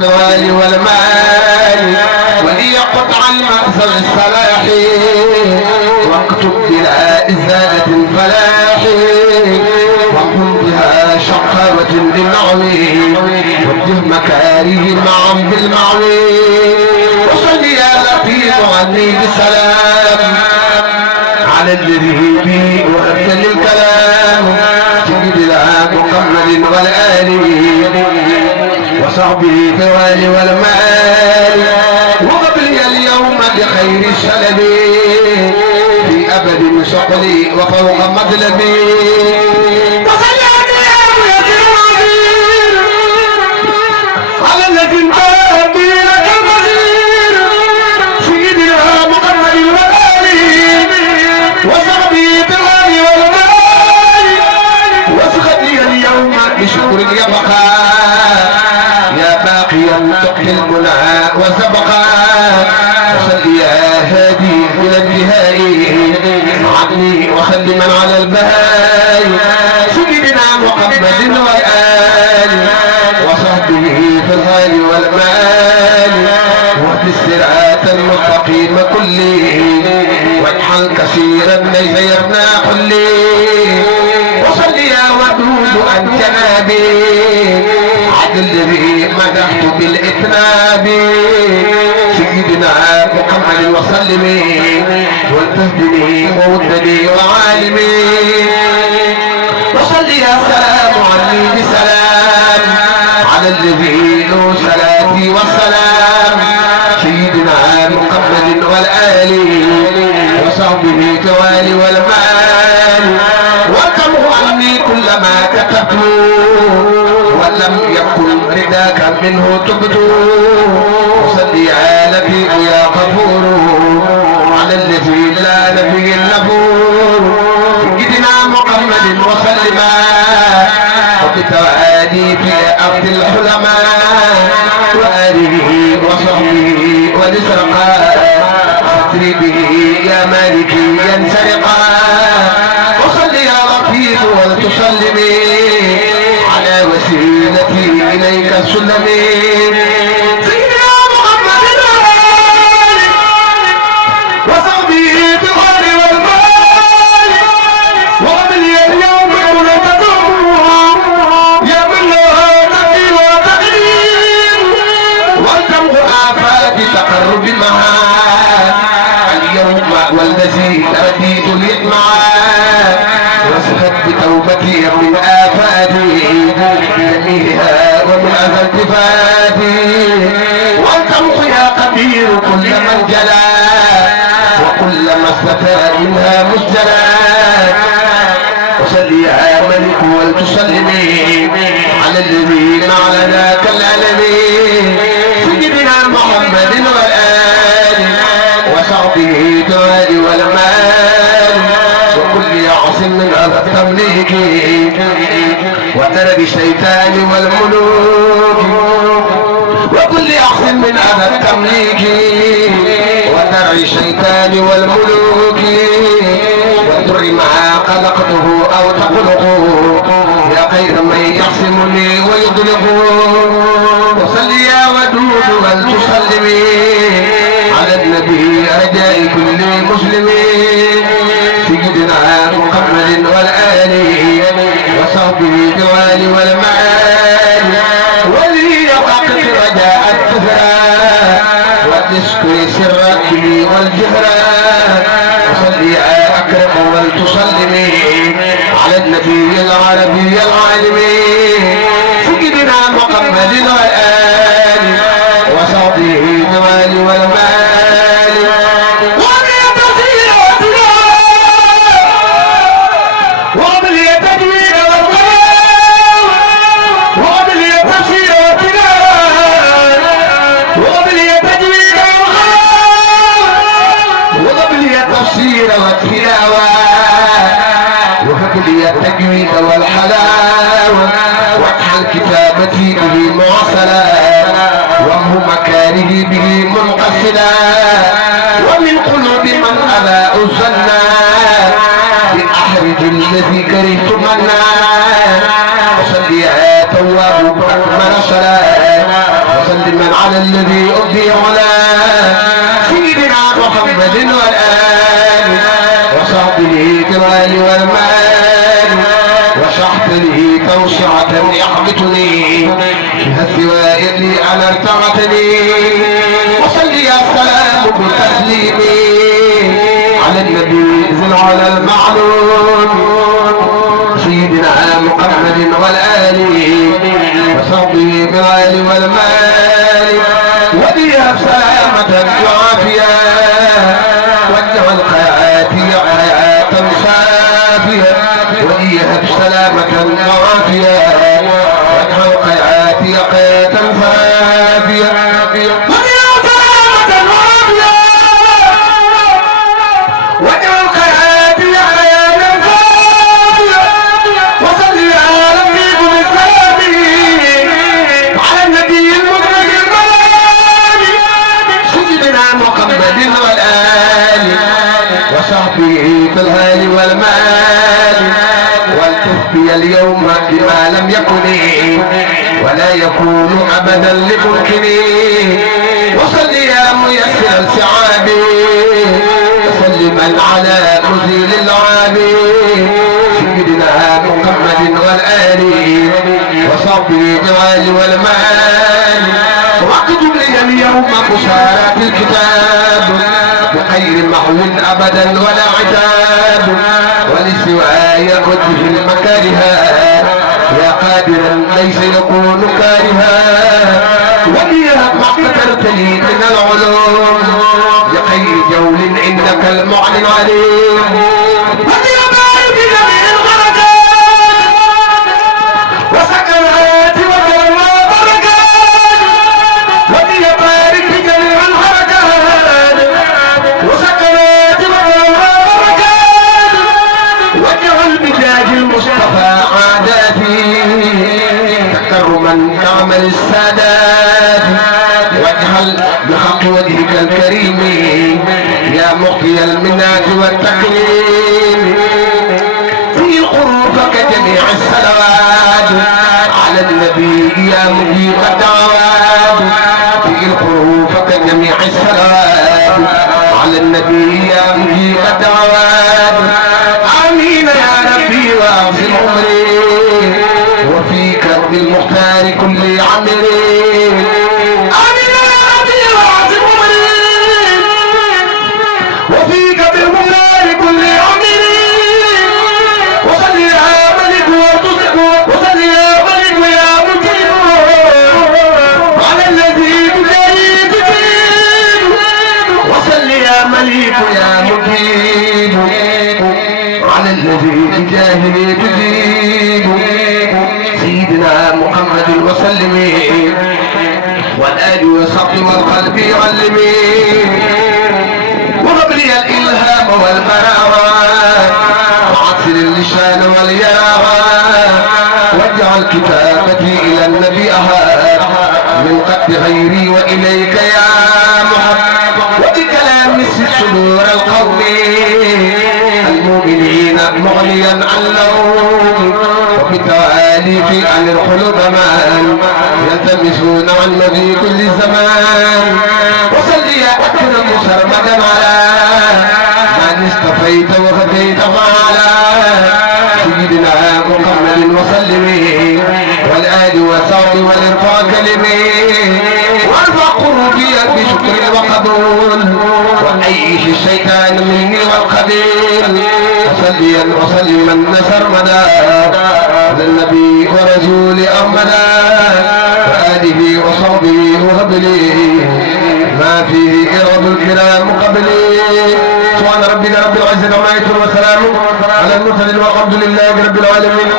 الطوال والمال وليقطع المأثر الصلاح واكتب بلا إزالة الفلاح وقم بها شقاوة للنعم وجه مكاره معهم بالمعوي وصل يا لطيف عني بسلام على الذي به وأرسل الكلام سيدنا محمد والآل وصحبه طوال والمال وقبلي اليوم بخير السلب في أبد شقلي وفوق مطلبي على الذي انتهى به لك الوزير سيدنا محمد والآل وصحبه طوال والمال واسخد لي اليوم بشكر يبقى يا باقيا تقي المنى وسبقا وصل يا هادي الى الانتهاء عني وخل من على البهاء سيدنا محمد والآل وصحبه في الغال والمال وفي الصراط المستقيم كله واجعل كثيرا ليس يفنى كله وصل يا ودود انت نبي عدل به مدحت بالإتناب سيدنا محمد وسلم والتهدني وودني وعالمي وصل يا سلام عني بسلام على الذي له صلاتي والسلام سيدنا محمد والآل وصحبه توالي والمال وكم عني كل ما كتبته ولم يكن رداك منه تبدو وصل يا لطيف يا غفور على الذي لا نبي النبور سيدنا محمد وسلم وبتوالي في أرض الحلماء وآله وصحبه ونسرقا فتري به يا مالكي ينسرقا وصل يا لطيف ولتسلمي على وسيلتي إليك سلمي سيدنا محمد وصحبه بالخير والمال وقبلي اليوم ولدتهم يا من له نفي وتقديم والتمغ آفات تقرب معاه اليوم والذي رديت الإطمعان واسكت بتوبتي من آفاتي جميعها ومن أذى التفاتي والتمخ يا قدير كل من جلا وكل ما استفى منها مسجلا وصل يا ملك ولتسلمي على الذي معلنا كالعلمين سيدنا محمد والآل وصحبه توالي والمال وكل عاصم من هذا التمليك وترك الشيطان والملوك وكل عاصم من هذا التمليك وترك الشيطان والملوك وتر ما خلقته او تخلقه يا خير من يعصمني ويطلقه وصل يا ودود ولتسلمي على النبي رجاء كل مسلمين سيدنا محمد والآل وصحبه توالي والمعال وليحقق رجاء الكفران وتشكر سرته والجهران وصل يا أكرم ولتسلمي على النبي العربي العالمي سيدنا محمد والآل وصحبه توالي والمعال التجويد والحلاوة واجعل كتابتي به معصلة على الذي أبدي على سيدنا محمد والآل وصحبه بالآل والمال وشحت لي توسعة يحبطني بها السواء لي أنا ارتعتني وصلي يا سلام بتسليمي على النبي ذي العلا المعلوم سيدنا محمد والآل وصحبه بالآل والمال وديها سلامة وعافية واجعل حياتي حياة صافية وديها سلامة وعافية واجعل حياتي حياة صافية وديها سلامة وعافية واجعل حياتي حياة صافية وصلي على ربي بالسلام على النبي المدرك المالي سيدنا محمد والآل وصحبه في الهال والمال والتخفي اليوم بما لم يكن ولا يكون ابدا لممكن وصل يا ميسر السعاب وسلما على مزيل العاب سيدنا محمد والآل وصحبه بالآل والمال واكتب لي اليوم بشارات الكتاب بخير محو ابدا ولا عتاب ولسواي وجه المكارها يا قادرا ليس يكون كارها وليها ما اقتدرت لي من العلوم لخير جول عندك المعلن عليم وليها بارك جميع البركات وسكنات وكرم بركات وليها بارك جميع الحركات وسكنات وكرم بركات واجعل بتاج المصطفى عاداتي تكرما كعمل السادات واجعل بحق وجهك الكريم يا مخفي المنات والتكريم في حروفك جميع الصلوات على النبي يا مجيب الدعوات في حروفك جميع الصلوات على النبي يا مجيب الدعوات امين يا ربي واعصم عمري وفيك بالمختار كل عمري امين يا ربي واعصم عمري وفيك بالمختار كل عمري وصل يا ملك وصل يا ملك ويا مجيب على الذي تجيب وصل يا ملك يا مجيب على الذي بجاهه تجيب سيدنا محمد وسلم والآل والصحب والقلب يعلمي وهب لي الإلهام والمناوات وعسل اللسان والياغات واجعل كتابتي إلى النبي أهاب من قد غيري وإليك يا محمد وبكلام الصدور القوم المؤمنين مغنيا عن لوم وبتواليف عن القلوب من يلتمسون عن في كل زمان وصل يا اكرم سرمدا على من استفيت وخفيت فعلا سيدنا محمد وسلم والآل وصحبه والارفاع كلمه وارفع قلوبي بشكر وقبول وعيش الشيطان مني والقبيل وصليا وسلما سرمدا على النبي ورسول احمدا وآله وصحبه وهبلي ما فيه إرض الكرام قبلي سبحان ربك رب العزة عما يصفون وسلام على المرسلين والحمد لله رب العالمين.